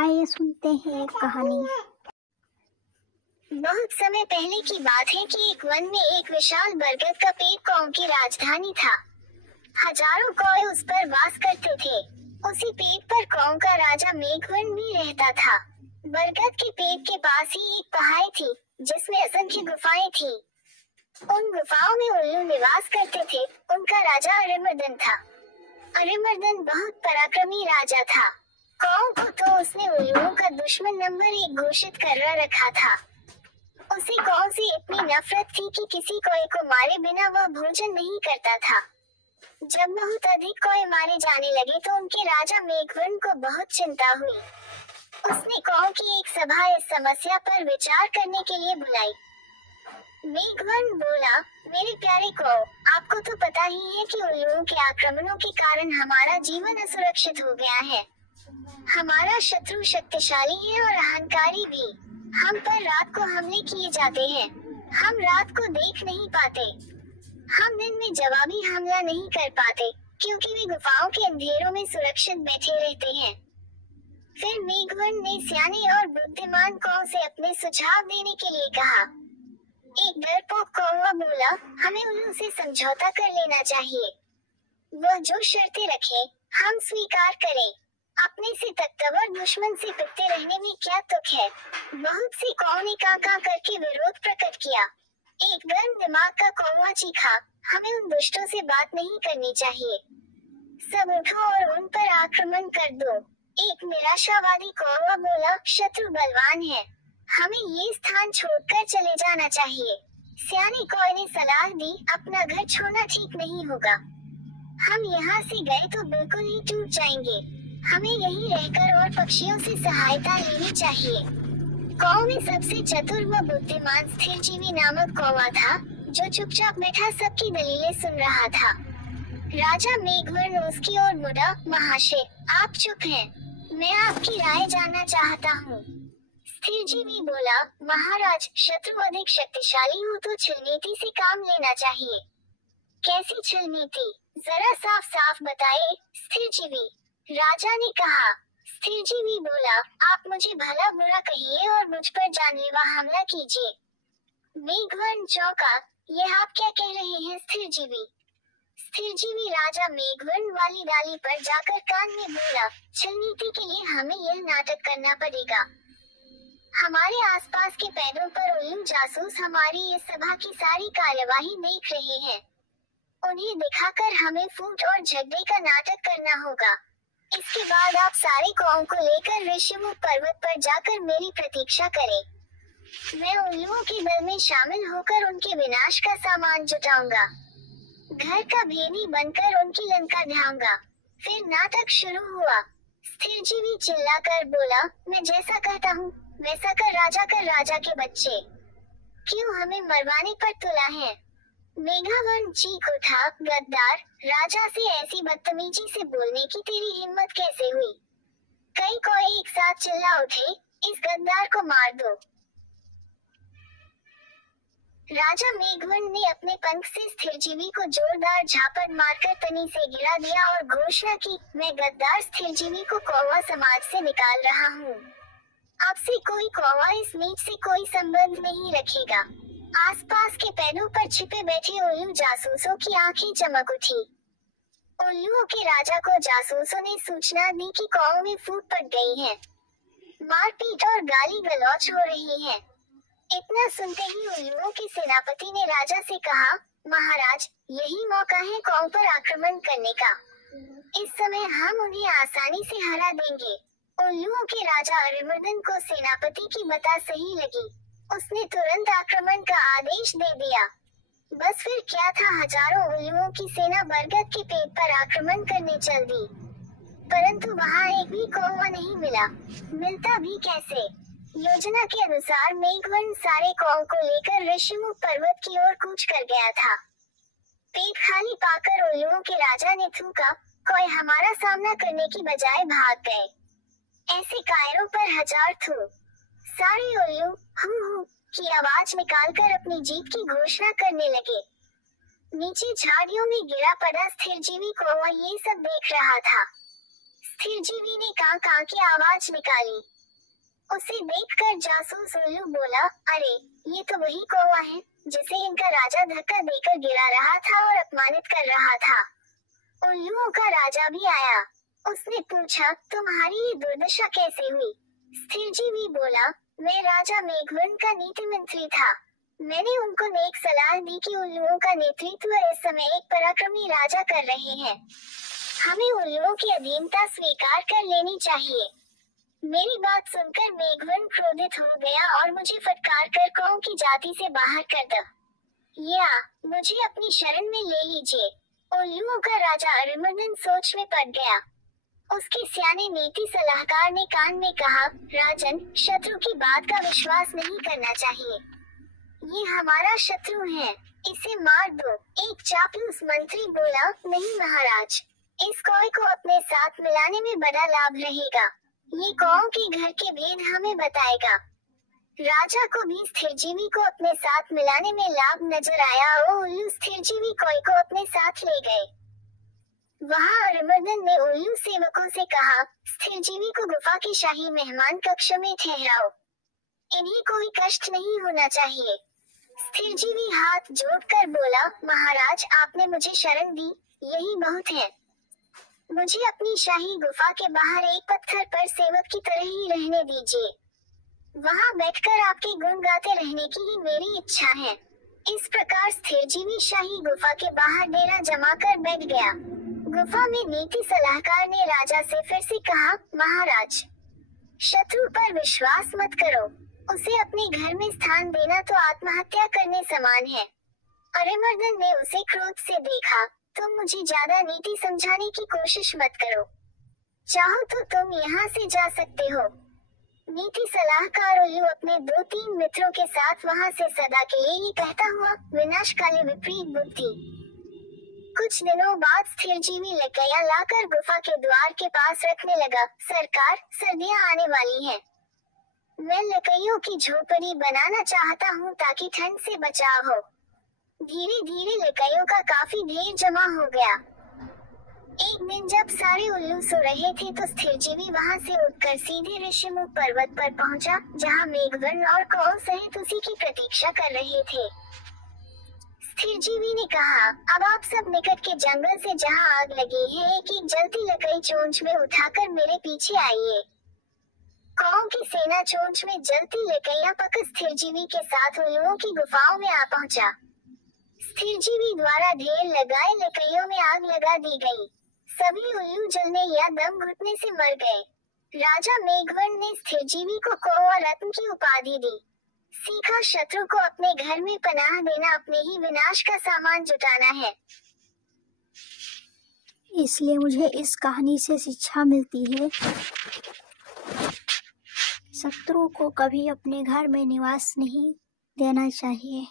आइए सुनते हैं एक कहानी। बहुत समय पहले की बात है कि एक वन में एक विशाल बरगद का पेड़ कौ की राजधानी था। हजारों कौए उस पर वास करते थे। उसी पेड़ पर कौ का राजा मेघवन भी रहता था। बरगद के पेड़ के पास ही एक पहाड़ी थी जिसमें असंख्य गुफाएं थी। उन गुफाओं में उल्लू निवास करते थे। उनका राजा अरिमर्दन था। अरिमर्दन बहुत पराक्रमी राजा था। कौ को तो उसने उल्लुओं का दुश्मन नंबर 1 घोषित कर रखा था। उसे कौ से इतनी नफरत थी कि किसी कौए को मारे बिना वह भोजन नहीं करता था। जब बहुत अधिक कौए मारे जाने लगे तो उनके राजा मेघवन को बहुत चिंता हुई। उसने कौ की एक सभा इस समस्या पर विचार करने के लिए बुलाई। मेघवन बोला, मेरे प्यारे कौ, आपको तो पता ही है कि उल्लुओं के आक्रमणों के कारण हमारा जीवन असुरक्षित हो गया है। हमारा शत्रु शक्तिशाली है और अहंकारी भी। हम पर रात को हमले किए जाते हैं। हम रात को देख नहीं पाते। हम दिन में जवाबी हमला नहीं कर पाते क्योंकि वे गुफाओं के अंधेरों में सुरक्षित बैठे रहते हैं। फिर मेघवन ने सियाने और बुद्धिमान कौ से अपने सुझाव देने के लिए कहा। एक डरपोक कौवा बोला, हमें उल्लू से समझौता कर लेना चाहिए। वह जो शर्तें रखे हम स्वीकार करें। अपने से तख्तवर दुश्मन से पिटते रहने में क्या तुक है। बहुत सी कौ ने का करके विरोध प्रकट किया। एक गर्म दिमाग का कौवा चीखा, हमें उन दुष्टों से बात नहीं करनी चाहिए। सब उठो और उन पर आक्रमण कर दो। एक निराशावादी कौवा बोला, शत्रु बलवान है। हमें ये स्थान छोड़कर चले जाना चाहिए। सियाने कौवे ने सलाह दी, अपना घर छोड़ना ठीक नहीं होगा। हम यहाँ से गए तो बिल्कुल ही टूट जाएंगे। हमें यहीं रहकर और पक्षियों से सहायता लेनी चाहिए। कौ में सबसे चतुर व बुद्धिमान स्थिरजीवी नामक कौवा था, जो चुपचाप बैठा सबकी दलीलें सुन रहा था। राजा मेघवन उसकी ओर मुड़ा, महाशय, आप चुप हैं। मैं आपकी राय जानना चाहता हूँ। स्थिरजीवी बोला, महाराज, शत्रु अधिक शक्तिशाली हो तो छल नीति से काम लेना चाहिए। कैसी छल नीति, जरा साफ साफ बताए, स्थिरजीवी, राजा ने कहा। स्थिरजीवी बोला, आप मुझे भला बुरा कहिए और मुझ पर जानलेवा हमला कीजिए। मेघवन चौंका, यह आप क्या कह रहे हैं स्थिरजीवी? स्थिरजीवी राजा मेघवन वाली डाली पर जाकर कान में बोला, छल नीति के लिए हमें यह नाटक करना पड़ेगा। हमारे आसपास के पैरों पर उल्लू जासूस हमारी इस सभा की सारी कार्यवाही देख रहे हैं। उन्हें दिखाकर हमें फूट और झगड़े का नाटक करना होगा। इसके बाद आप सारे कौ को लेकर ऋषिमुख पर्वत पर जाकर मेरी प्रतीक्षा करें। मैं उल्लुओं के दल में शामिल होकर उनके विनाश का सामान जुटाऊंगा। घर का भेदी बनकर उनकी लंका ढाऊंगा। फिर नाटक शुरू हुआ। स्थिरजीवी चिल्लाकर बोला, मैं जैसा कहता हूँ वैसा कर राजा के बच्चे। क्यों हमें मरवाने पर तुला है? मेघवन चीख उठा, गद्दार, राजा से ऐसी बदतमीजी से बोलने की तेरी हिम्मत कैसे हुई? कई कौए एक साथ चिल्ला उठे, इस गद्दार को मार दो। राजा मेघवन ने अपने पंख से स्थिरजीवी को जोरदार झापड़ मारकर तनी से गिरा दिया और घोषणा की, मैं गद्दार स्थिरजीवी को कौवा समाज से निकाल रहा हूँ। अब से कोई कौवा इस नीच से कोई संबंध नहीं रखेगा। आसपास के पेड़ों पर छिपे बैठे उल्लू जासूसों की आंखें चमक उठी। उल्लुओं के राजा को जासूसों ने सूचना दी कि कौ में फूट पड़ गई है। मारपीट और गाली गलौच हो रही है। इतना सुनते ही उल्लुओं के सेनापति ने राजा से कहा, महाराज, यही मौका है कौ पर आक्रमण करने का। इस समय हम उन्हें आसानी से हरा देंगे। उल्लुओं के राजा अरिमर्दन को सेनापति की बता सही लगी। उसने तुरंत आक्रमण का आदेश दे दिया। बस फिर क्या था, हजारों उल्लुओं की सेना बरगद के पेड़ पर आक्रमण करने चल दी। परंतु वहां एक भी कौवा नहीं मिला। मिलता भी कैसे? योजना के अनुसार मेघवन सारे कौ को लेकर ऋषिमुख पर्वत की ओर कूच कर गया था। पेट खाली पाकर उल्लुओं के राजा ने थूका, कौए हमारा सामना करने की बजाय भाग गए। ऐसे कायरों पर हजार थू। सारे उल्लू हू की आवाज निकालकर अपनी जीत की घोषणा करने लगे। नीचे झाड़ियों में गिरा पड़ा स्थिरजीवी कौवा ये सब देख रहा था। स्थिरजीवी ने कां कां की आवाज निकाली। उसे देखकर जासूस उल्लू बोला, अरे ये तो वही कौवा है जिसे इनका राजा धक्का देकर गिरा रहा था और अपमानित कर रहा था। उल्लुओं का राजा भी आया। उसने पूछा, तुम्हारी ये दुर्दशा कैसे हुई? स्थिरजीवी बोला, मैं राजा मेघवर्ण का नीति मंत्री था। मैंने उनको नेक सलाह दी कि उल्लुओं का नेतृत्व इस समय एक पराक्रमी राजा कर रहे हैं। हमें उल्लुओं की अधीनता स्वीकार कर लेनी चाहिए। मेरी बात सुनकर मेघवर्ण क्रोधित हो गया और मुझे फटकार कर कौओं की जाति से बाहर कर दिया। मुझे अपनी शरण में ले लीजिए। उल्लुओं का राजा अरिमर्दन सोच में पड़ गया। उसके सियाने नीति सलाहकार ने कान में कहा, राजन, शत्रु की बात का विश्वास नहीं करना चाहिए। ये हमारा शत्रु है, इसे मार दो। एक चापलूस मंत्री बोला, नहीं महाराज, इस कौवे को अपने साथ मिलाने में बड़ा लाभ रहेगा। ये कौओं के घर के भेद हमें बताएगा। राजा को भी स्थिरजीवी को अपने साथ मिलाने में लाभ नजर आया और उल्लू स्थिरजीवी कौवे को अपने साथ ले गए। वहाँ अरिमर्दन ने उल्लू सेवकों से कहा, स्थिरजीवी को गुफा के शाही मेहमान कक्ष में ठहराओ। इन्हें कोई कष्ट नहीं होना चाहिए। स्थिरजीवी हाथ जोड़कर बोला, महाराज, आपने मुझे शरण दी, यही बहुत है। मुझे अपनी शाही गुफा के बाहर एक पत्थर पर सेवक की तरह ही रहने दीजिए। वहाँ बैठकर आपके गुण गाते रहने की ही मेरी इच्छा है। इस प्रकार स्थिरजीवी शाही गुफा के बाहर डेरा जमाकर बैठ गया। गुफा में नीति सलाहकार ने राजा से फिर से कहा, महाराज, शत्रु पर विश्वास मत करो। उसे अपने घर में स्थान देना तो आत्महत्या करने समान है। अरिमर्दन ने उसे क्रोध से देखा, तुम मुझे ज्यादा नीति समझाने की कोशिश मत करो। चाहो तो तुम यहाँ से जा सकते हो। नीति सलाहकार उल्लू अपने 2-3 मित्रों के साथ वहाँ से सदा के लिए ही कहता हुआ विनाशकाली विपरीत बुद्धि। कुछ दिनों बाद स्थिरजीवी लकड़ियाँ लाकर गुफा के द्वार के पास रखने लगा। सरकार, सर्दियाँ आने वाली हैं। मैं लकड़ियों की झोपड़ी बनाना चाहता हूँ ताकि ठंड से बचाव हो। धीरे धीरे लकड़ियों का काफी ढेर जमा हो गया। एक दिन जब सारे उल्लू सो रहे थे तो स्थिरजीवी वहाँ से उठकर सीधे ऋषिमुख पर्वत पर पहुँचा, जहाँ मेघवर्ण और कौओं सहित उसी की प्रतीक्षा कर रहे थे। स्थिरजीवी ने कहा, अब आप सब निकट के जंगल से जहाँ आग लगी है एक एक जलती लकड़ी चोंच में उठाकर मेरे पीछे आइए। कौओं की सेना चोंच में जलती लकड़ियाँ पकड़ स्थिरजीवी के साथ उल्लुओं की गुफाओं में आ पहुँचा। स्थिरजीवी द्वारा ढेर लगाए लकड़ियों में आग लगा दी गई। सभी उल्लू जलने या दम घुटने से मर गए। राजा मेघवर्ण ने स्थिरजीवी को कौवा रत्न की उपाधि दी। सीखा, शत्रु को अपने घर में पनाह देना अपने ही विनाश का सामान जुटाना है। इसलिए मुझे इस कहानी से शिक्षा मिलती है, शत्रु को कभी अपने घर में निवास नहीं देना चाहिए।